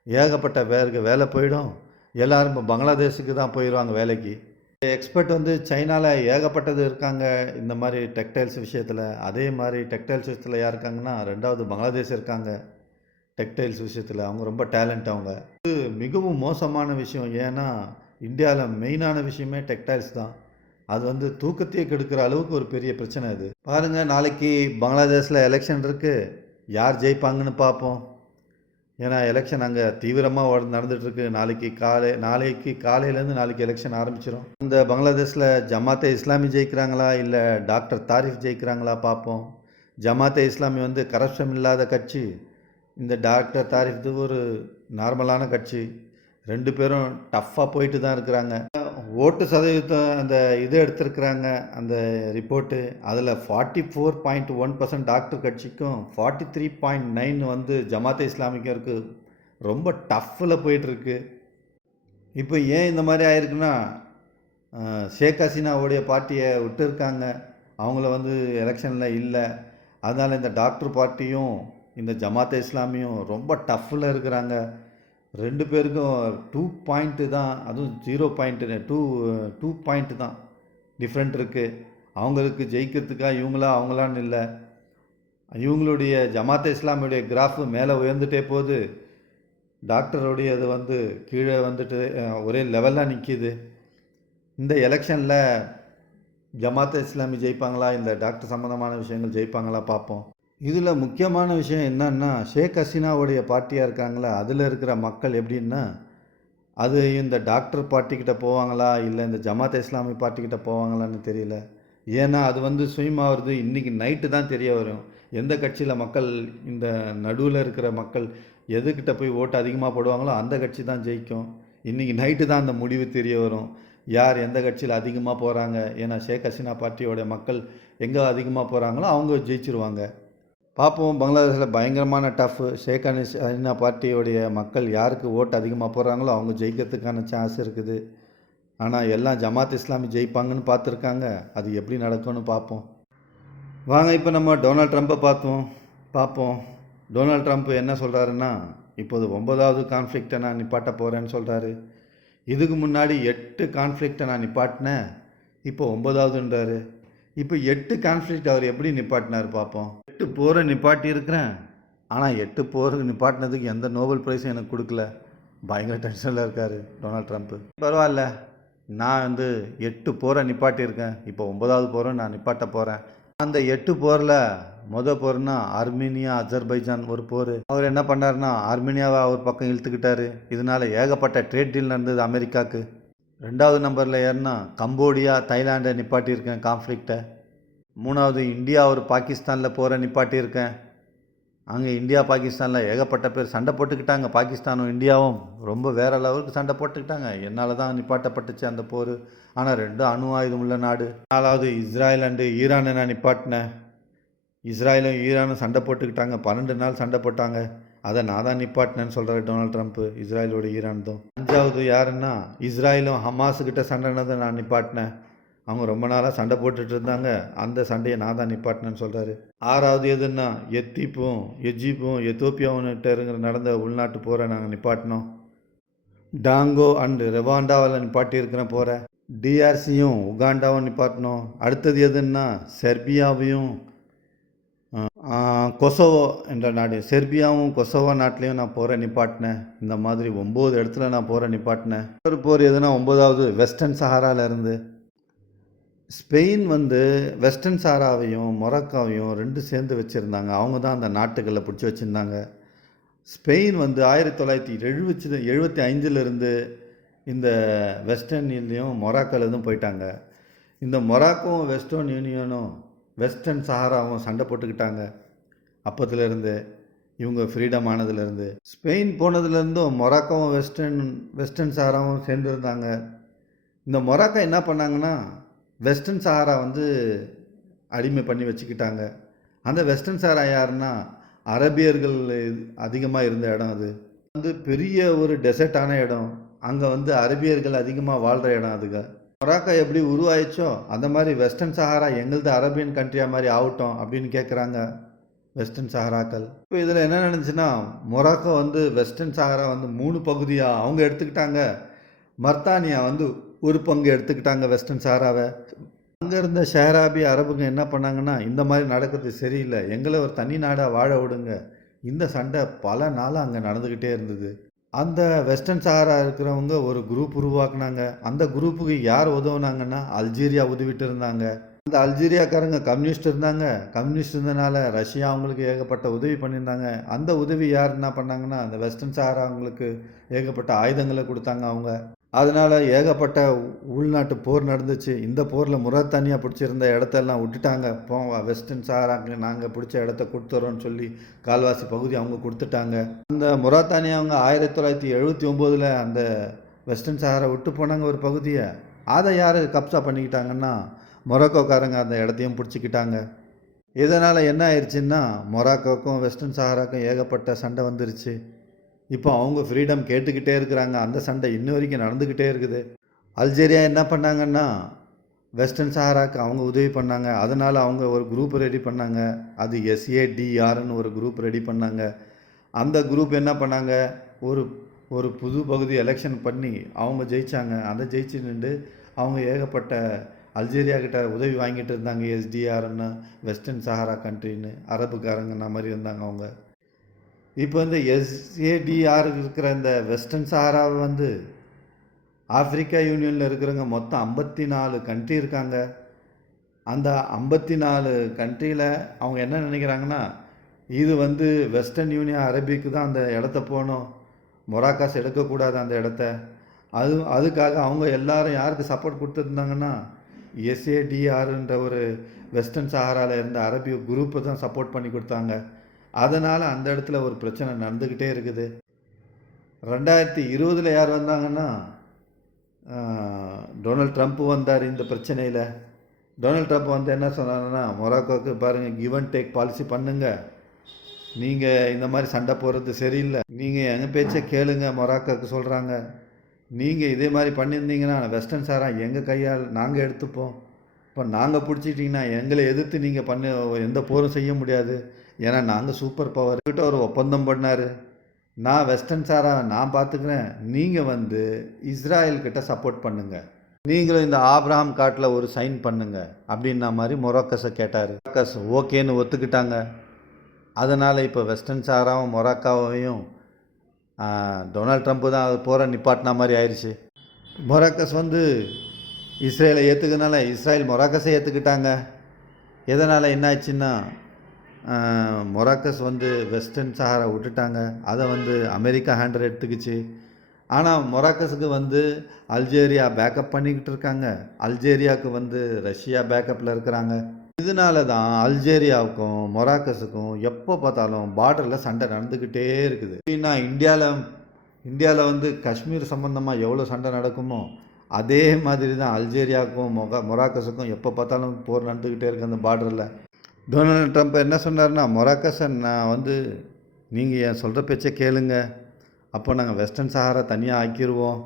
ஏகப்பட்ட பேருக்கு வேலை போயிடும். எல்லோரும் இப்போ பங்களாதேஷுக்கு தான் போயிடுவாங்க வேலைக்கு. எக்ஸ்பர்ட் வந்து சைனாவில் ஏகப்பட்டது இருக்காங்க. இந்த மாதிரி டெக்டைல்ஸ் விஷயத்தில். அதே மாதிரி டெக்டைல்ஸ் விஷயத்தில் யார் இருக்காங்கன்னா ரெண்டாவது பங்களாதேஷ் இருக்காங்க. டெக்டைல்ஸ் விஷயத்தில். அவங்க ரொம்ப டேலண்ட் அவங்க. இது மிகவும் மோசமான விஷயம். ஏன்னா இந்தியாவில் மெயினான விஷயமே டெக்டைல்ஸ் தான். அது வந்து தூக்கத்தையே கெடுக்கிற அளவுக்கு ஒரு பெரிய பிரச்சனை இது பாருங்கள் நாளைக்கு பங்களாதேஷில் எலெக்ஷன் இருக்குது யார் ஜெயிப்பாங்கன்னு பார்ப்போம். ஏன்னா எலெக்ஷன் அங்கே தீவிரமாக நடந்துகிட்ருக்கு நாளைக்கு காலை நாளைக்கு காலையிலேருந்து நாளைக்கு எலெக்ஷன் ஆரம்பிச்சிடும் இந்த பங்களாதேஷில் ஜமாத்தே இஸ்லாமி ஜெயிக்கிறாங்களா? இல்லை டாக்டர் தாரிஃப் ஜெயிக்கிறாங்களா பார்ப்போம். ஜமாத்தே இஸ்லாமி வந்து கரப்ஷன் இல்லாத கட்சி. இந்த டாக்டர் தாரிஃப் ஒரு நார்மலான கட்சி. ரெண்டு பேரும் டஃப்பாக போயிட்டு தான் இருக்கிறாங்க. ஓட்டு சதவீதம் அந்த இது எடுத்திருக்கிறாங்க அந்த ரிப்போர்ட்டு அதில் forty four point one percent doctor கட்சிக்கும் ஃபார்ட்டி த்ரீ பாயிண்ட் நைன் வந்து ஜமாத்தே இஸ்லாமிக்கும் இருக்குது ரொம்ப டஃப்பில் போயிட்டுருக்கு. இப்போ ஏன் இந்த மாதிரி ஆயிருக்குன்னா ஷேக் ஹசீனாவுடைய பார்ட்டியை விட்டுருக்காங்க. அவங்கள வந்து எலெக்ஷனில் இல்லை. அதனால் இந்த டாக்டர் பார்ட்டியும் இந்த ஜமாத்தே இஸ்லாமியும் ரொம்ப டஃப்பில் இருக்கிறாங்க. ரெண்டு பேருக்கும் டூ பாயிண்ட்டு தான் அதுவும் zero point two two point தான். டிஃப்ரெண்ட் இருக்குது அவங்களுக்கு ஜெயிக்கிறதுக்காக இவங்களா அவங்களான்னு இல்லை. இவங்களுடைய ஜமாத்தே இஸ்லாமியுடைய கிராஃபு மேலே உயர்ந்துட்டே போகுது. டாக்டருடைய இது வந்து கீழே வந்துட்டு ஒரே லெவலாக நிற்கிது இந்த எலெக்ஷனில் ஜமாத்தே இஸ்லாமி ஜெயிப்பாங்களா? இல்லை டாக்டர் சம்மந்தமான விஷயங்கள் ஜெயிப்பாங்களா? பார்ப்போம். இதில் முக்கியமான விஷயம் என்னன்னா ஷேக் ஹசீனாவுடைய பார்ட்டியாக இருக்காங்களா? அதில் இருக்கிற மக்கள் எப்படின்னா அது இந்த டாக்டர் பார்ட்டிக்கிட்ட போவாங்களா? இல்லை இந்த ஜமாத் இஸ்லாமி பார்ட்டிக்கிட்ட போவாங்களான்னு தெரியல. ஏன்னா அது வந்து சுயமாக வருது இன்றைக்கி நைட்டு தான் தெரிய வரும். எந்த கட்சியில் மக்கள் இந்த நடுவில் இருக்கிற மக்கள் எதுக்கிட்ட போய் ஓட்டு அதிகமாக போடுவாங்களோ அந்த கட்சி தான் ஜெயிக்கும். இன்றைக்கி நைட்டு தான் அந்த முடிவு தெரிய வரும். யார் எந்த கட்சியில் அதிகமாக போகிறாங்க ஏன்னா ஷேக் ஹசீனா பார்ட்டியோடைய மக்கள் எங்கே அதிகமாக போகிறாங்களோ அவங்க ஜெயிச்சிருவாங்க. பார்ப்போம் பங்களாதேஷில் பயங்கரமான டஃப்பு ஷேக் அனிஸ் ஹசீனா பார்ட்டியோடைய மக்கள் யாருக்கு ஓட்டு அதிகமாக போடுறாங்களோ அவங்க ஜெயிக்கிறதுக்கான சான்ஸ் இருக்குது. ஆனால் எல்லாம் ஜமாத் இஸ்லாமி ஜெயிப்பாங்கன்னு பார்த்துருக்காங்க. அது எப்படி நடக்கும்னு பார்ப்போம் வாங்க இப்போ நம்ம டொனால்ட் ட்ரம்ப்பை பார்த்தோம் பார்ப்போம் டொனால்ட் ட்ரம்ப் என்ன சொல்கிறாருன்னா இப்போது ஒன்பதாவது கான்ஃப்ளிக்டை நான் நிப்பாட்ட போகிறேன்னு சொல்கிறாரு இதுக்கு முன்னாடி எட்டு கான்ஃப்ளிக்டை நான் நிப்பாட்டினேன். இப்போ ஒன்பதாவதுன்றாரு. இப்போ எட்டு கான்ஃப்ளிக்ட் அவர் எப்படி நிப்பாட்டினார் பார்ப்போம் எட்டு போரை நிப்பாட்டி இருக்கிறேன். ஆனால் எட்டு போருக்கு நிப்பாட்டினதுக்கு எந்த நோபல் ப்ரைஸும் எனக்கு கொடுக்கல. பயங்கர டென்ஷனில் இருக்கார் டொனால்ட் ட்ரம்ப்பு பரவாயில்ல. நான் வந்து எட்டு போரை நிப்பாட்டியிருக்கேன் இப்போ ஒன்பதாவது போரை நான் நிப்பாட்ட போகிறேன் அந்த எட்டு போரில் மொதல் போர்னா ஆர்மீனியா அஜர்பைஜான் ஒரு போர். அவர் என்ன பண்ணாருன்னா ஆர்மீனியாவை அவர் பக்கம் இழுத்துக்கிட்டாரு. இதனால ஏகப்பட்ட ட்ரேட் டீல் நடந்தது அமெரிக்காவுக்கு ரெண்டாவது நம்பரில் ஏறினா கம்போடியா தைலாண்டை நிப்பாட்டியிருக்கேன் கான்ஃப்ளிக்டை மூணாவது இந்தியா ஒரு பாகிஸ்தானில் போகிற நிப்பாட்டியிருக்கேன். அங்கே இந்தியா பாகிஸ்தானில் ஏகப்பட்ட பேர் சண்டை போட்டுக்கிட்டாங்க. பாகிஸ்தானும் இந்தியாவும் ரொம்ப வேற லெவலுக்கு சண்டை போட்டுக்கிட்டாங்க. என்னால் தான் நிப்பாட்டப்பட்டுச்சு அந்த போர். ஆனால் ரெண்டும் அணு ஆயுதம் உள்ள நாடு. நாலாவது இஸ்ராயல் அண்டு ஈரானை நான் நிப்பாட்டினேன் இஸ்ராயலும் ஈரானும் சண்டை போட்டுக்கிட்டாங்க. பன்னெண்டு நாள் சண்டை போட்டாங்க. அதை நான் தான் நிப்பாட்டினேன்னு சொல்கிறாரு டொனால்ட் ட்ரம்ப்பு இஸ்ராயலோட ஈரானதும் அஞ்சாவது யாருன்னா இஸ்ராயலும் ஹமாஸுக்கிட்ட சண்டைனதை நான் நிப்பாட்டினேன். அவங்க ரொம்ப நாளாக சண்டை போட்டுட்டு இருந்தாங்க. அந்த சண்டையை நான் தான் நிப்பாட்டினேன்னு சொல்கிறாரு ஆறாவது எதுன்னா எத்திப்பும் எஜிப்பும் எத்தோப்பியாவுன்னுட்டு இருக்கிற நடந்த உள்நாட்டு போரை நாங்கள் நிப்பாட்டினோம். டாங்கோ அண்டு ரெவாண்டாவில் நிப்பாட்டி இருக்கிற டிஆர்சியும் உகாண்டாவும் நிப்பாட்டினோம். அடுத்தது எதுன்னா செர்பியாவையும் கொசோவோ என்ற நாடு. செர்பியாவும் கொசோவோ நாட்டிலையும் நான் போகிற நிப்பாட்டினேன் இந்த மாதிரி ஒம்பது இடத்துல நான் போகிற நிப்பாட்டினேன் ஒரு போர் எதுனா ஒம்பதாவது வெஸ்டர்ன் சஹாரால இருந்து ஸ்பெயின் வந்து வெஸ்டர்ன் சாராவையும் மொரக்காவையும் ரெண்டு சேர்ந்து வச்சுருந்தாங்க. அவங்க தான் அந்த நாட்டுகளை பிடிச்சி வச்சுருந்தாங்க. ஸ்பெயின் வந்து ஆயிரத்தி தொள்ளாயிரத்தி எழுபத்தி எழுபத்தி ஐந்துலேருந்து இந்த வெஸ்டர்ன் யூனியனும் மொராக்கோலேருந்தும் போயிட்டாங்க. இந்த மொராக்கோவும் வெஸ்டர்ன் யூனியனும் வெஸ்டர்ன் சஹாராவும் சண்டை போட்டுக்கிட்டாங்க. அப்பத்துலேருந்து இவங்க ஃப்ரீடம் ஆனதுலேருந்து. ஸ்பெயின் போனதுலேருந்தும் மொராக்காவும் வெஸ்டர்ன் வெஸ்டர்ன் சஹாராவும் சேர்ந்துருந்தாங்க. இந்த மொராக்கா என்ன பண்ணாங்கன்னா வெஸ்டர்ன் சஹாரா வந்து அடிமை பண்ணி வச்சுக்கிட்டாங்க. அந்த வெஸ்டர்ன் சஹாரா யாருன்னா அரபியர்கள் அதிகமாக இருந்த இடம் அது. வந்து பெரிய ஒரு டெசர்ட்டான இடம். அங்கே வந்து அரபியர்கள் அதிகமாக வாழ்கிற இடம் அதுங்க. மொராக்கா எப்படி உருவாயிச்சோ அந்த மாதிரி வெஸ்டர்ன் சஹாரா எங்களது அரபியன் கண்ட்ரியாக மாதிரி ஆகட்டும் அப்படின்னு கேட்குறாங்க வெஸ்டர்ன் சஹாராக்கள் இப்போ இதில் என்ன நடந்துச்சுன்னா மொராக்கோ வந்து வெஸ்டர்ன் சஹாரா வந்து மூணு பகுதியாக அவங்க எடுத்துக்கிட்டாங்க. மர்த்தானியா வந்து ஒரு பங்கு எடுத்துக்கிட்டாங்க வெஸ்டர்ன் சஹாராவை அங்கே இருந்த ஷெஹராபி அரபுங்க என்ன பண்ணாங்கன்னா இந்த மாதிரி நடக்கிறது சரியில்லை. எங்களை ஒரு தனி நாடாக வாழ விடுங்க. இந்த சண்டை பல நாளாக அங்கே நடந்துக்கிட்டே இருந்தது. அந்த வெஸ்டர்ன் சஹாரா இருக்கிறவங்க ஒரு குரூப் உருவாக்குனாங்க. அந்த குரூப்புக்கு யார் உதவுனாங்கன்னா அல்ஜீரியா உதவிட்டு இருந்தாங்க. அந்த அல்ஜீரியாக்காரங்க கம்யூனிஸ்ட் இருந்தாங்க. கம்யூனிஸ்ட் இருந்தனால ரஷ்யா அவங்களுக்கு ஏகப்பட்ட உதவி பண்ணியிருந்தாங்க. அந்த உதவி யார் என்ன பண்ணாங்கன்னா அந்த வெஸ்டர்ன் சஹாரா அவங்களுக்கு ஏகப்பட்ட ஆயுதங்களை கொடுத்தாங்க அவங்க. அதனால் ஏகப்பட்ட உள்நாட்டு போர் நடந்துச்சு. இந்த போரில் முரத்தானியாக பிடிச்சிருந்த இடத்தெல்லாம் விட்டுட்டாங்க. போ வெஸ்டர்ன் சாராங்க நாங்கள் பிடிச்ச இடத்த கொடுத்துறோன்னு சொல்லி கால்வாசி பகுதி அவங்க கொடுத்துட்டாங்க. அந்த முராத்தானியா அவங்க ஆயிரத்தி தொள்ளாயிரத்தி எழுபத்தி ஒம்போதில் அந்த வெஸ்டர்ன் சஹாரா விட்டு போனாங்க ஒரு பகுதியை. அதை யார் கப்சா பண்ணிக்கிட்டாங்கன்னா மொராக்கோக்காரங்க அந்த இடத்தையும் பிடிச்சிக்கிட்டாங்க. இதனால் என்ன ஆயிடுச்சுன்னா மொராக்கோக்கும் வெஸ்டர்ன் சஹாராக்கும் ஏகப்பட்ட சண்டை வந்துருச்சு. இப்போ அவங்க ஃப்ரீடம் கேட்டுக்கிட்டே இருக்கிறாங்க. அந்த சண்டை இன்ன வரைக்கும் நடந்துக்கிட்டே இருக்குது. அல்ஜீரியா என்ன பண்ணாங்கன்னா வெஸ்டர்ன் சஹாராக்கு அவங்க உதவி பண்ணாங்க. அதனால் அவங்க ஒரு குரூப் ரெடி பண்ணாங்க. அது எஸ்ஏடிஆர்னு ஒரு குரூப் ரெடி பண்ணாங்க. அந்த குரூப் என்ன பண்ணாங்க? ஒரு ஒரு புது பகுதி எலெக்ஷன் பண்ணி அவங்க ஜெயித்தாங்க அந்த ஜெயிச்சு நின்று அவங்க ஏகப்பட்ட அல்ஜீரியா கிட்ட உதவி வாங்கிட்டு இருந்தாங்க. எஸ்டிஆர்னு வெஸ்டர்ன் சஹாரா கண்ட்ரின்னு அரபுக்காரங்கன்ன மாதிரி இருந்தாங்க அவங்க. இப்போ இந்த எஸ்ஏடிஆர் இருக்கிற இந்த வெஸ்டர்ன் சஹாராவை வந்து ஆப்பிரிக்கா யூனியனில் இருக்கிறவங்க மொத்தம் ஐம்பத்தி நாலு கண்ட்ரி இருக்காங்க. அந்த ஐம்பத்தி நாலு கண்ட்ரியில் அவங்க என்ன நினைக்கிறாங்கன்னா இது வந்து வெஸ்டர்ன் யூனியன் அரபிக்கு தான் அந்த இடத்த போகணும். மொராக்காஸ் எடுக்கக்கூடாது அந்த இடத்த. அது அதுக்காக அவங்க எல்லாரும் யாருக்கு சப்போர்ட் கொடுத்துருந்தாங்கன்னா எஸ்ஏடிஆர்ன்ற ஒரு வெஸ்டர்ன் சஹாராவில் இருந்த அரபிய குரூப்பை தான் சப்போர்ட் பண்ணி கொடுத்தாங்க. அதனால் அந்த இடத்துல ஒரு பிரச்சனை நடந்துக்கிட்டே இருக்குது. ரெண்டாயிரத்தி இருபதில் யார் வந்தாங்கன்னா டொனால்ட் ட்ரம்ப் வந்தார் இந்த பிரச்சனையில். டொனால்ட் ட்ரம்ப் வந்து என்ன சொன்னாங்கன்னா மொராக்கோக்கு பாருங்கள் கிவ் அண்ட் டேக் பாலிசி பண்ணுங்க. நீங்கள் இந்த மாதிரி சண்டை போடுறது சரியில்லை. நீங்கள் எங்கள் பேச்சை கேளுங்க மொராக்கோக்கு சொல்கிறாங்க நீங்கள் இதே மாதிரி பண்ணியிருந்தீங்கன்னா வெஸ்டர்ன் சாரா எங்கள் கையால் நாங்கள் எடுத்துப்போம். இப்போ நாங்கள் பிடிச்சிட்டிங்கன்னா எங்களை எதிர்த்து நீங்கள் பண்ண எந்த போரும் செய்ய முடியாது. ஏன்னா நாங்கள் சூப்பர் பவர் கிட்ட ஒரு ஒப்பந்தம் பண்ணார். நான் வெஸ்டர்ன் சாரா நான் பார்த்துக்கிறேன் நீங்கள் வந்து இஸ்ராயல்கிட்ட சப்போர்ட் பண்ணுங்கள் நீங்களும் இந்த ஆப்ரஹாம் காட்டில் ஒரு சைன் பண்ணுங்க. அப்படின்ன மாதிரி மொராக்கஸை கேட்டார். மொராக்கஸ் ஓகேன்னு ஒத்துக்கிட்டாங்க. அதனால் இப்போ வெஸ்டர்ன் சாராவும் மொராக்காவையும் டொனால்ட் ட்ரம்ப்பு தான் அது போகிற நிப்பாட்டின மாதிரி ஆயிடுச்சு மொராக்கஸ் வந்து இஸ்ரேலை ஏற்றுக்கனால இஸ்ரேல் மொராக்கஸை ஏற்றுக்கிட்டாங்க எதனால் என்ன ஆச்சுன்னா மொராக்கஸ் வந்து வெஸ்டர்ன் சஹாரா விட்டுட்டாங்க. அதை வந்து அமெரிக்கா ஹேண்டர் எடுத்துக்கிச்சு. ஆனால் மொராக்கஸுக்கு வந்து அல்ஜேரியா பேக்கப் பண்ணிக்கிட்டு இருக்காங்க. அல்ஜேரியாவுக்கு வந்து ரஷ்யா பேக்கப்பில் இருக்கிறாங்க. இதனால தான் அல்ஜேரியாவுக்கும் மொராக்கஸுக்கும் எப்போ பார்த்தாலும் பார்டரில் சண்டை நடந்துக்கிட்டே இருக்குது. எப்படின்னா இந்தியாவில் இந்தியாவில் வந்து காஷ்மீர் சம்மந்தமாக எவ்வளோ சண்டை நடக்குமோ அதே மாதிரி தான் அல்ஜேரியாவுக்கும் மொகா மொராக்கஸுக்கும் எப்போ பார்த்தாலும் போர் நடந்துக்கிட்டே இருக்குது அந்த பார்டரில் டொனால்டு ட்ரம்ப் என்ன சொன்னார்னா மொராக்கசன் நான் வந்து நீங்கள் என் சொல்கிற பேச்சை கேளுங்க. அப்போ நாங்கள் வெஸ்டர்ன் சஹாரா தனியாக ஆக்கிடுவோம்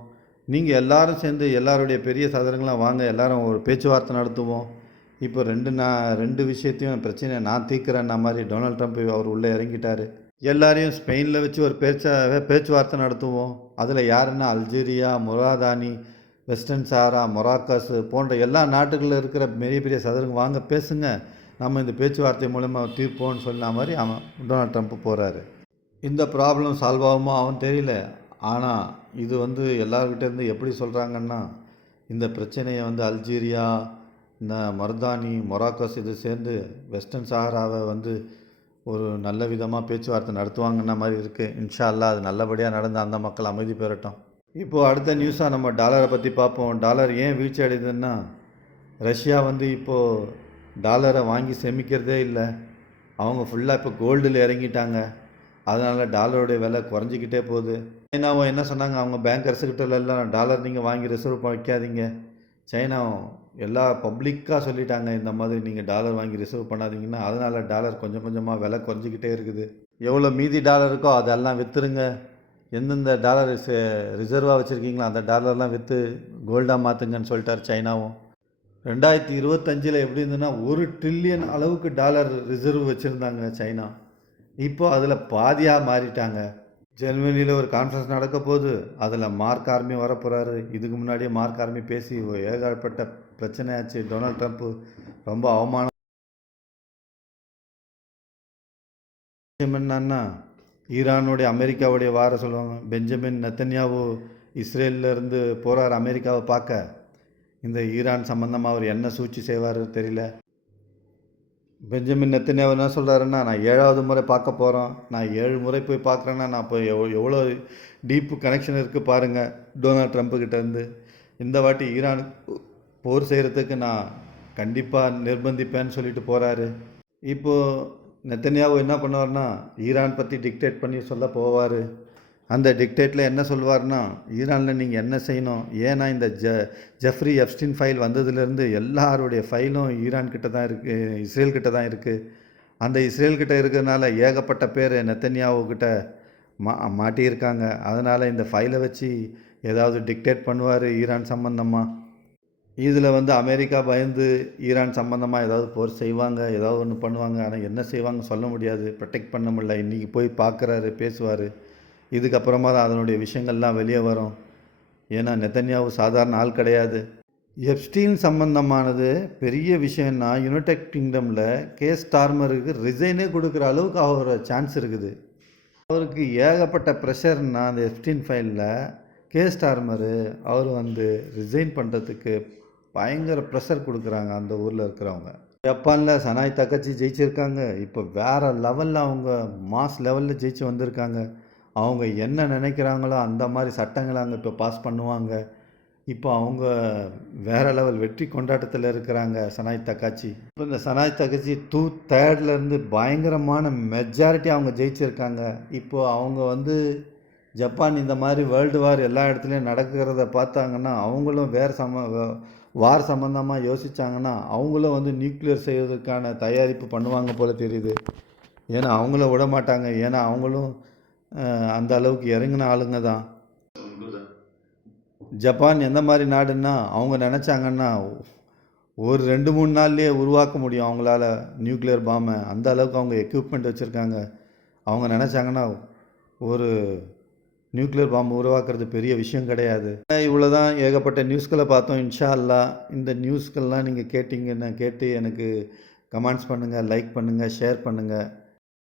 நீங்கள் எல்லாரும் சேர்ந்து எல்லாருடைய பெரிய சதுரங்களாம் வாங்க எல்லாரும் ஒரு பேச்சுவார்த்தை நடத்துவோம். இப்போ ரெண்டு நான் ரெண்டு விஷயத்தையும் பிரச்சனையை நான் தீர்க்குறேன்ன மாதிரி டொனால்ட் ட்ரம்ப் அவர் உள்ளே இறங்கிட்டார். எல்லாரையும் ஸ்பெயினில் வச்சு ஒரு பேச்சா பேச்சுவார்த்தை நடத்துவோம். அதில் யாருன்னா அல்ஜீரியா மொராதானி வெஸ்டர்ன் சாரா மொராக்கஸ் போன்ற எல்லா நாட்டுகளில் இருக்கிற பெரிய பெரிய சதுரங்க வாங்க பேசுங்க. நம்ம இந்த பேச்சுவார்த்தை மூலமாக தீர்ப்போம்னு சொன்ன மாதிரி அவன் டொனால்ட் ட்ரம்ப் போகிறாரு இந்த ப்ராப்ளம் சால்வ் ஆகுமோ அவன் தெரியல. ஆனால் இது வந்து எல்லார்கிட்டேருந்து எப்படி சொல்கிறாங்கன்னா இந்த பிரச்சனையை வந்து அல்ஜீரியா இந்த மர்தானி மொராக்கோஸ் இது சேர்ந்து வெஸ்டர்ன் சஹாராவை வந்து ஒரு நல்ல விதமாக பேச்சுவார்த்தை நடத்துவாங்கன்ன மாதிரி இருக்குது இன்ஷா அல்லாஹ் அது நல்லபடியாக நடந்து அந்த மக்கள் அமைதி பெறட்டும். இப்போது அடுத்த நியூஸாக நம்ம டாலரை பற்றி பார்ப்போம். டாலர் ஏன் வீழ்ச்சி அடையுதுன்னா ரஷ்யா வந்து இப்போது டாலரை வாங்கி சேமிக்கிறதே இல்லை. அவங்க ஃபுல்லாக இப்போ கோல்டில் இறங்கிட்டாங்க. அதனால் டாலருடைய விலை குறைஞ்சிக்கிட்டே போகுது. சைனாவும் என்ன சொன்னாங்க? அவங்க பேங்கர்ஸுக்கிட்ட எல்லாம் டாலர் நீங்கள் வாங்கி ரிசர்வ் வைக்காதீங்க சைனாவும் எல்லா பப்ளிக்காக சொல்லிட்டாங்க இந்த மாதிரி நீங்கள் டாலர் வாங்கி ரிசர்வ் பண்ணாதீங்கன்னா அதனால் டாலர் கொஞ்சம் கொஞ்சமாக விலை குறைஞ்சிக்கிட்டே இருக்குது. எவ்வளோ மீதி டாலர் இருக்கோ அதெல்லாம் விற்றுருங்க எந்தெந்த டாலர் ரிசர்வாக வச்சுருக்கீங்களோ அந்த டாலர்லாம் விற்று கோல்டாக மாற்றுங்கன்னு சொல்லிட்டார் சைனாவும். ரெண்டாயிரத்தி இருபத்தஞ்சில் எப்படி இருந்ததுன்னா ஒரு ட்ரில்லியன் அளவுக்கு டாலர் ரிசர்வ் வச்சுருந்தாங்க சைனா. இப்போ அதில் பாதியாக மாறிட்டாங்க. ஜெர்மனியில் ஒரு கான்ஃபரன்ஸ் நடக்க போகுது. அதில் மார்க் ஆர்மி வரப்போகிறாரு இதுக்கு முன்னாடியே மார்க் ஆர்மி பேசி ஏகப்பட்ட பிரச்சனையாச்சு டொனால்ட் ட்ரம்ப் ரொம்ப அவமானம். விஷயம் என்னன்னா ஈரானுடைய அமெரிக்காவுடைய வார சொல்லுவாங்க. பெஞ்சமின் நெத்தன்யாவு இஸ்ரேல்ல இருந்து போகிறார் அமெரிக்காவை பார்க்க. இந்த ஈரான் சம்மந்தமாக அவர் என்ன சூழ்ச்சி செய்வார் தெரியல. பெஞ்சமின் நெத்தன்யாவு என்ன சொல்கிறாருன்னா நான் ஏழாவது முறை பார்க்க போகிறோம் நான் ஏழு முறை போய் பார்க்குறேன்னா நான் இப்போ எவ்வளோ எவ்வளோ டீப்பு கனெக்ஷன் இருக்குது பாருங்கள் டொனால்ட் ட்ரம்ப்புக்கிட்டேருந்து இந்த வாட்டி ஈரானுக்கு போர் செய்கிறதுக்கு நான் கண்டிப்பாக நிர்பந்திப்பேன்னு சொல்லிட்டு போகிறாரு இப்போது நெத்தன்யாவு என்ன பண்ணுவார்னா ஈரான் பற்றி டிக்டேட் பண்ணி சொல்ல போவார். அந்த டிக்டேட்டில் என்ன சொல்வார்னா ஈரானில் நீங்கள் என்ன செய்யணும்? ஏன்னா இந்த ஜ ஜெஃப்ரி எப்ஸ்டின் ஃபைல் வந்ததுலேருந்து எல்லாருடைய ஃபைலும் ஈரான் கிட்ட தான் இருக்குது இஸ்ரேல் கிட்ட தான் இருக்குது அந்த இஸ்ரேல் கிட்ட இருக்கிறதுனால ஏகப்பட்ட பேர் நெத்தன்யாவு கிட்ட மா மாட்டியிருக்காங்க. அதனால் இந்த ஃபைலை வச்சு ஏதாவது டிக்டேட் பண்ணுவார் ஈரான் சம்மந்தமாக இதில் வந்து அமெரிக்கா பயந்து ஈரான் சம்மந்தமாக ஏதாவது போர் செய்வாங்க ஏதாவது ஒன்று பண்ணுவாங்க. ஆனால் என்ன செய்வாங்க சொல்ல முடியாது. ப்ரொடெக்ட் பண்ண முடியல. இன்றைக்கி போய் பார்க்குறாரு பேசுவார். இதுக்கப்புறமா தான் அதனுடைய விஷயங்கள்லாம் வெளியே வரும். ஏன்னா நெத்தன்யாவு சாதாரண ஆள் கிடையாது. எப்ஸ்டீன் சம்பந்தமானது பெரிய விஷயம்னா யுனைடெட் கிங்டமில் கே ஸ்டார்மருக்கு ரிசைனே கொடுக்குற அளவுக்கு அவர் சான்ஸ் இருக்குது. அவருக்கு ஏகப்பட்ட ப்ரெஷர்னா அந்த எப்ஸ்டீன் ஃபைலில் கே ஸ்டார்மரு அவர் வந்து ரிசைன் பண்ணுறதுக்கு பயங்கர ப்ரெஷர் கொடுக்குறாங்க அந்த ஊரில் இருக்கிறவங்க. ஜப்பானில் சனாய் தக்கச்சி ஜெயிச்சிருக்காங்க. இப்போ வேறு லெவலில் அவங்க மாஸ் லெவலில் ஜெயிச்சு வந்திருக்காங்க. அவங்க என்ன நினைக்கிறாங்களோ அந்த மாதிரி சட்டங்களை அங்கே இப்போ பாஸ் பண்ணுவாங்க. இப்போ அவங்க வேறு லெவல் வெற்றி கொண்டாட்டத்தில் இருக்கிறாங்க சனாய் தக்காச்சி இப்போ இந்த சனாய் தக்காச்சி டூ தேர்ட்லேருந்து பயங்கரமான மெஜாரிட்டி அவங்க ஜெயிச்சிருக்காங்க. இப்போ அவங்க வந்து ஜப்பான் இந்த மாதிரி வேர்ல்டு வார் எல்லா இடத்துலையும் நடக்கிறத பார்த்தாங்கன்னா அவங்களும் வேறு சம வார் சம்மந்தமாக யோசித்தாங்கன்னா அவங்களும் வந்து நியூக்ளியர் செய்வதற்கான தயாரிப்பு பண்ணுவாங்க போல் தெரியுது. ஏன்னா அவங்கள விட மாட்டாங்க. ஏன்னா அவங்களும் அந்த அளவுக்கு இறங்கின ஆளுங்க தான். ஜப்பான் எந்த மாதிரி நாடுன்னா அவங்க நினச்சாங்கன்னா ஒரு ரெண்டு மூணு நாள்லேயே உருவாக்க முடியும். அவங்களால நியூக்ளியர் பாம்பை அந்த அளவுக்கு அவங்க எக்யூப்மெண்ட் வச்சுருக்காங்க. அவங்க நினச்சாங்கன்னா ஒரு நியூக்ளியர் பாம்பு உருவாக்குறது பெரிய விஷயம் கிடையாது. இவ்வளோ தான் ஏகப்பட்ட நியூஸ்களை பார்த்தோம். இன்ஷா அல்லா இந்த நியூஸ்கள்லாம் நீங்கள் கேட்டிங்கன்னு கேட்டு எனக்கு கமெண்ட்ஸ் பண்ணுங்கள் லைக் பண்ணுங்கள் ஷேர் பண்ணுங்கள்